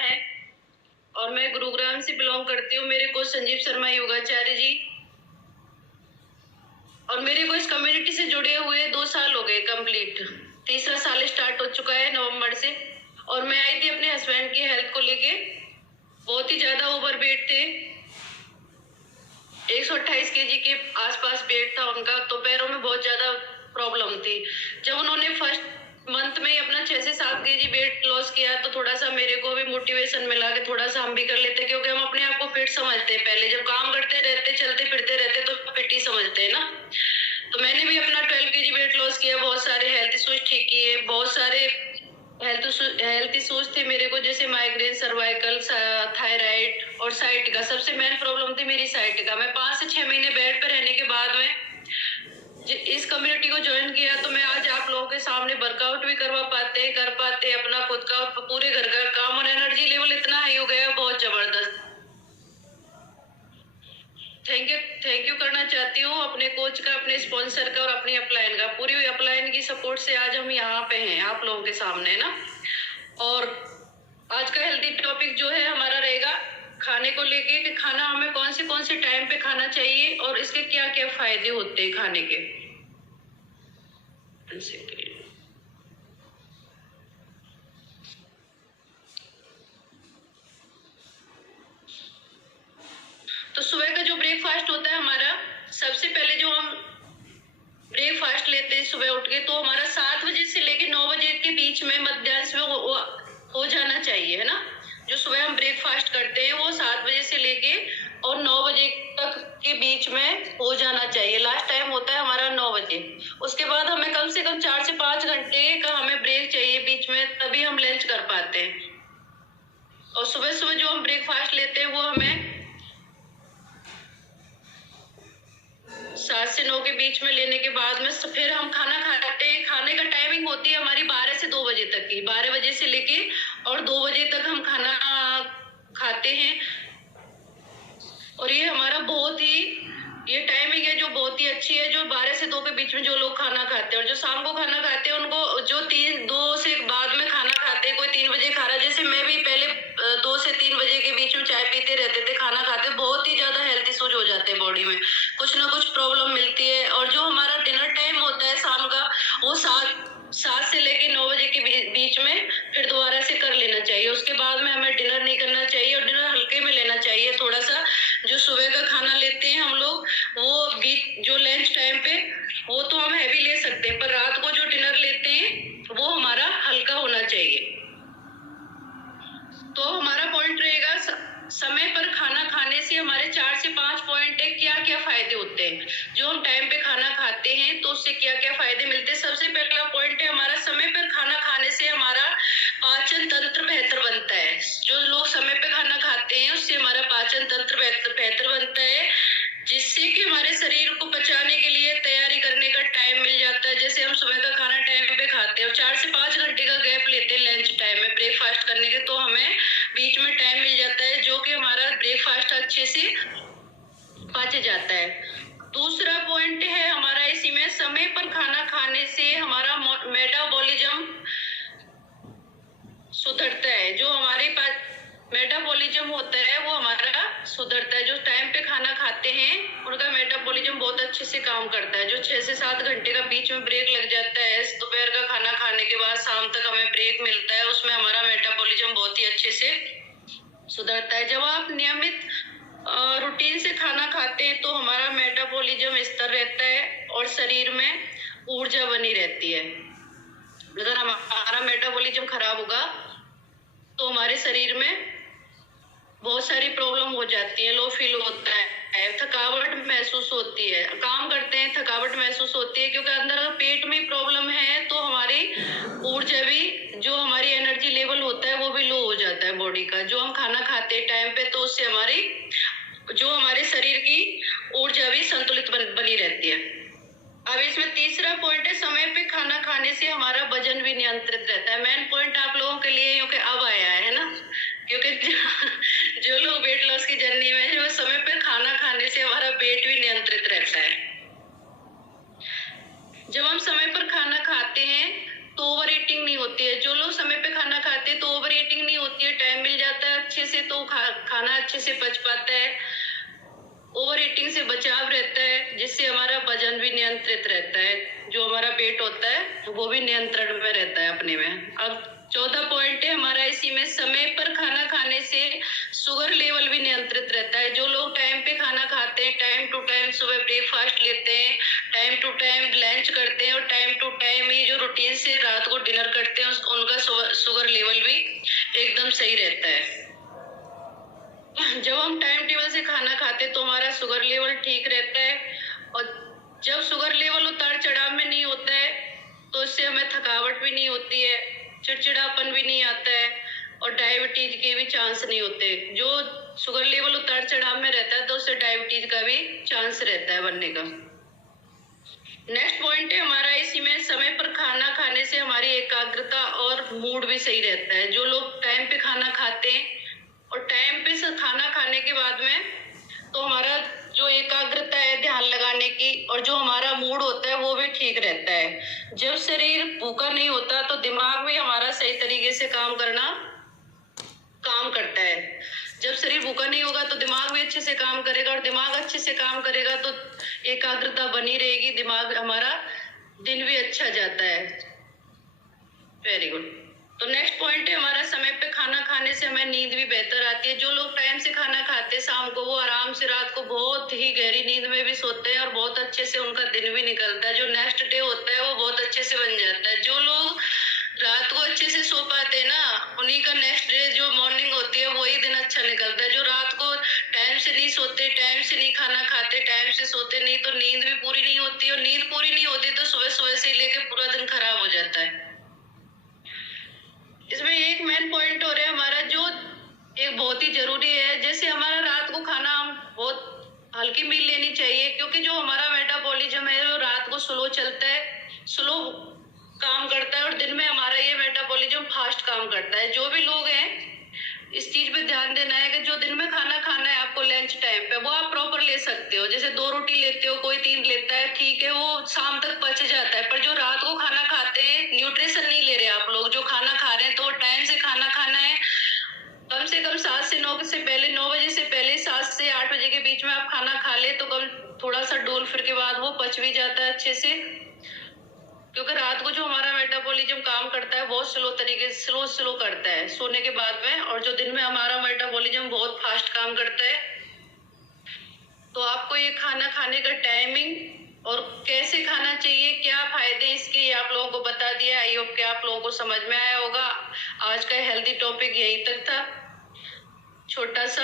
है और मैं गुरुग्राम से बिलोंग करती हूँ। मेरे कोच संजीव शर्मा योगाचार्य जी, और मेरे को इस कम्युनिटी से जुड़े हुए 2 साल हो गए कंप्लीट। तीसरा साल स्टार्ट हो चुका है नवंबर से। और मैं आई थी अपने हस्बैंड की हेल्थ को लेके। बहुत ही ज्यादा ओवरवेट थे, 128 केजी के आसपास वेट था उनका। तो पैरों में बहुत ज्यादा प्रॉब्लम थी। जब उन्होंने फर्स्ट मंथ में ही अपना 6 से 7 केजी वेट लॉस किया तो थोड़ा सा मेरे को भी मोटिवेशन मिला कि थोड़ा सा हम भी कर लेते, क्योंकि हम अपने आप को फिट समझते हैं। पहले जब काम करते रहते, चलते फिरते रहते तो फिट ही समझते हैं ना। तो मैंने भी अपना 12 केजी वेट लॉस किया, बहुत सारे हेल्थ इश्यूज ठीक किए, बहुत सारे हेल्थ इश्यूज थे मेरे को, जैसे माइग्रेन, सर्वाइकल, थायराइड और साइटिका। सबसे मेन प्रॉब्लम थी मेरी साइटिका। मैं 5 से 6 महीने बेड पर रहने के बाद में इस कम्युनिटी को ज्वाइन किया तो मैं आज आप लोगों के सामने वर्कआउट भी कर पाते अपना खुद का पूरे घर का काम, और एनर्जी लेवल इतना हाई हो गया, बहुत जबरदस्त। थैंक यू करना चाहती हूँ अपने कोच का, अपने स्पॉन्सर का और अपनी अपलाइन का। पूरी अपलाइन की सपोर्ट से आज हम यहाँ पे हैं आप लोगों के सामने ना। और आज का हेल्दी टॉपिक जो है हमारा रहेगा खाने को लेके, कि खाना हमें कौन से टाइम पे खाना चाहिए और इसके क्या क्या फायदे होते हैं खाने के। तो सुबह का जो ब्रेकफास्ट होता है हमारा, सबसे पहले जो हम ब्रेकफास्ट लेते हैं सुबह उठ के, तो हमारा 7 बजे से लेके 9 बजे के बीच में मध्याह्न में हो जाना चाहिए, है ना। जो सुबह हम ब्रेकफास्ट करते हैं वो 7 बजे से लेके और 9 बजे तक के बीच में हो जाना चाहिए। लास्ट टाइम होता है हमारा 9 बजे। उसके बाद हमें कम से कम 4 से 5 घंटे का हमें ब्रेक चाहिए बीच में, तभी हम लंच कर पाते हैं। और सुबह सुबह जो हम ब्रेकफास्ट लेते हैं वो हमें 7 से 9 के बीच में लेने के बाद में फिर हम खाना खाते हैं। खाने का टाइमिंग होती है हमारी 12 से 2 बजे तक की। 12 बजे से लेके और 2 बजे तक हम खाना खाते हैं। और ये हमारा बहुत ही ये टाइमिंग है जो बहुत ही अच्छी है, जो 12 से 2 के बीच में जो लोग खाना खाते हैं। और जो शाम को खाना खाते हैं उनको जो 2 से बाद में खाना खाते हैं, कोई 3 बजे खा रहा है, जैसे मैं भी पहले 2 से 3 बजे के बीच में चाय पीते रहते थे, खाना खाते, बहुत ही ज्यादा हेल्थ इश्यूज हो जाते हैं बॉडी में, कुछ ना कुछ प्रॉब्लम मिलती है। और जो हमारा डिनर टाइम होता है शाम का, वो 7 से लेके 9 बजे के बीच में फिर दोबारा से कर लेना चाहिए। उसके बाद में हमें डिनर नहीं करना चाहिए और डिनर हल्के में लेना चाहिए थोड़ा सा। जो सुबह का खाना लेते हैं हम लोग, वो जो लंच टाइम पे वो तो हम हैवी ले सकते हैं, पर रात को जो डिनर लेते हैं वो हमारा हल्का होना चाहिए। तो हमारा पॉइंट रहेगा समय पर खाना खाने से हमारे 4 से 5 पॉइंट है, क्या क्या फायदे होते हैं। जो हम टाइम पे खाना खाते हैं तो उससे क्या क्या फायदे मिलते हैं। सबसे पहला पॉइंट है हमारा, समय पर खाना खाने से हमारा पाचन तंत्र बेहतर बनता है। जो लोग समय पे खाना खाते हैं उससे हमारा पाचन तंत्र बेहतर बनता है, जिससे कि हमारे शरीर को पचाने के लिए तैयारी करने का टाइम मिल जाता है। जैसे हम सुबह का खाना टाइम पे खाते हैं और 4 से 5 घंटे का गैप लेते हैं लंच टाइम में ब्रेकफास्ट करने के, तो हमें बीच में टाइम मिल जाता है जो कि हमारा ब्रेकफास्ट अच्छे से पच जाता है। दूसरा पॉइंट है हमारा इसी में, समय पर खाना खाने से हमारा मेटाबॉलिज्म सुधरता है। जो हमारे पास मेटाबॉलिज्म होता है वो हमारा सुधरता है। जो टाइम पे खाना खाते हैं उनका मेटाबॉलिज्म बहुत अच्छे से काम करता है। जो 6 से 7 घंटे का बीच में ब्रेक लग जाता है, दोपहर का खाना खाने के बाद शाम तक हमें ब्रेक मिलता है, उसमें हमारा मेटाबॉलिज्म बहुत ही अच्छे से सुधरता है। जब आप नियमित रूटीन से खाना खाते हैं तो हमारा मेटाबॉलिज्म स्थिर रहता है और शरीर में ऊर्जा बनी रहती है। अगर हमारा मेटाबॉलिज्म खराब होगा तो हमारे शरीर में बहुत सारी प्रॉब्लम हो जाती है। लो फील होता है, थकावट महसूस होती है, काम करते हैं थकावट महसूस होती है, क्योंकि अंदर अगर पेट में प्रॉब्लम है तो हमारी ऊर्जा भी, जो हमारी एनर्जी लेवल होता है वो भी लो हो जाता है बॉडी का। जो हम खाना खाते हैं टाइम पे तो उससे हमारे शरीर की ऊर्जा भी संतुलित बनी रहती है। अब इसमें तीसरा पॉइंट है, समय पे खाना खाने से हमारा वजन भी नियंत्रित रहता है। मेन पॉइंट आप लोगों के लिए क्योंकि अब आया है ना, क्योंकि जो लोग वेट लॉस की जर्नी में है वो समय पे खाना खाने से हमारा वेट भी नियंत्रित रहता है। जब हम समय पर खाना खाते हैं तो ओवर ईटिंग नहीं होती है। जो लोग समय पे खाना खाते हैं तो ओवर ईटिंग नहीं होती है, टाइम मिल जाता से तो खाना अच्छे से पच पाता है, ओवर ईटिंग से बचाव रहता है, जिससे हमारा वजन भी नियंत्रित रहता है, जो हमारा पेट होता है वो भी नियंत्रण में रहता है अपने में। अब चौथा पॉइंट है हमारा इसी में, समय पर खाना खाने से शुगर लेवल भी नियंत्रित रहता है। जो लोग टाइम पे खाना खाते हैं, टाइम टू टाइम सुबह ब्रेकफास्ट लेते हैं, टाइम टू टाइम लंच करते हैं और टाइम टू टाइम ही जो रूटीन से रात को डिनर करते हैं, उनका शुगर लेवल भी एकदम सही रहता है। जब हम टाइम टेबल से खाना खाते हैं तो हमारा शुगर लेवल ठीक रहता है, और जब शुगर लेवल उतार चढ़ाव में नहीं होता है तो इससे हमें थकावट भी नहीं होती है, चिड़चिड़ापन भी नहीं आता है और डायबिटीज के भी चांस नहीं होते। जो शुगर लेवल उतार चढ़ाव में रहता है तो उससे डायबिटीज का भी चांस रहता है बनने का। नेक्स्ट पॉइंट है हमारा इसी में, समय पर खाना खाने से हमारी एकाग्रता और मूड भी सही रहता है। जो लोग टाइम पे खाना खाते हैं और टाइम पे से खाना खाने के बाद में, तो हमारा जो एकाग्रता है ध्यान लगाने की और जो हमारा मूड होता है वो भी ठीक रहता है। जब शरीर भूखा नहीं होता तो दिमाग भी हमारा सही तरीके से काम करता है। जब शरीर भूखा नहीं होगा तो दिमाग भी अच्छे से काम करेगा, और दिमाग अच्छे से काम करेगा तो एकाग्रता बनी रहेगी, दिमाग हमारा दिन भी अच्छा जाता है। Very good. तो नेक्स्ट पॉइंट है हमारा, समय पे खाना खाने से हमें नींद भी बेहतर आती है। जो लोग टाइम से खाना खाते हैं शाम को, वो आराम से रात को बहुत ही गहरी नींद में भी सोते हैं और बहुत अच्छे से उनका दिन भी निकलता है। जो नेक्स्ट डे होता है वो बहुत अच्छे से बन जाता है। जो लोग रात को अच्छे से सो पाते हैं ना, उन्हीं का नेक्स्ट डे जो मॉर्निंग होती है वही दिन अच्छा निकलता है। जो रात को टाइम से नहीं सोते, टाइम से नहीं खाना खाते, टाइम से सोते नहीं, तो नींद भी पूरी नहीं होती, और नींद पूरी नहीं होती तो सुबह सुबह से लेके पूरा दिन खराब हो जाता है। इसमें एक मेन पॉइंट हो रहा है हमारा, जो एक बहुत ही जरूरी है, जैसे हमारा रात को खाना हम बहुत हल्की मील लेनी चाहिए, क्योंकि जो हमारा मेटाबॉलिज्म है वो रात को स्लो चलता है, स्लो काम करता है, और दिन में हमारा ये मेटाबॉलिज्म फास्ट काम करता है। जो भी लोग हैं इस चीज पे ध्यान देना है कि जो दिन में खाना खाना है आपको लंच टाइम पे, वो आप प्रॉपर ले सकते हो। जैसे 2 रोटी लेते हो, कोई 3 लेता है, ठीक है, वो शाम तक पच जाता है। पर जो रात को खाना खाते हैं, न्यूट्रिशन नहीं ले रहे आप लोग, जो खाना खा रहे हैं तो टाइम से खाना खाना है। कम से कम 7 से 9 से पहले, 9 बजे से पहले 7 से 8 बजे के बीच में आप खाना खा ले तो कम थोड़ा सा डोल फिर के बाद वो पच भी जाता है अच्छे से। क्योंकि रात को जो हमारा मेटाबॉलिज्म काम करता है बहुत स्लो तरीके से स्लो करता है सोने के बाद में, और जो दिन में हमारा मेटाबॉलिज्म बहुत फास्ट काम करता है। तो आपको ये खाना खाने का टाइमिंग और कैसे खाना चाहिए, क्या फायदे इसके, ये आप लोगों को बता दिया। आई होप कि आप लोगों को समझ में आया होगा। आज का हेल्दी टॉपिक यहीं तक था, छोटा सा।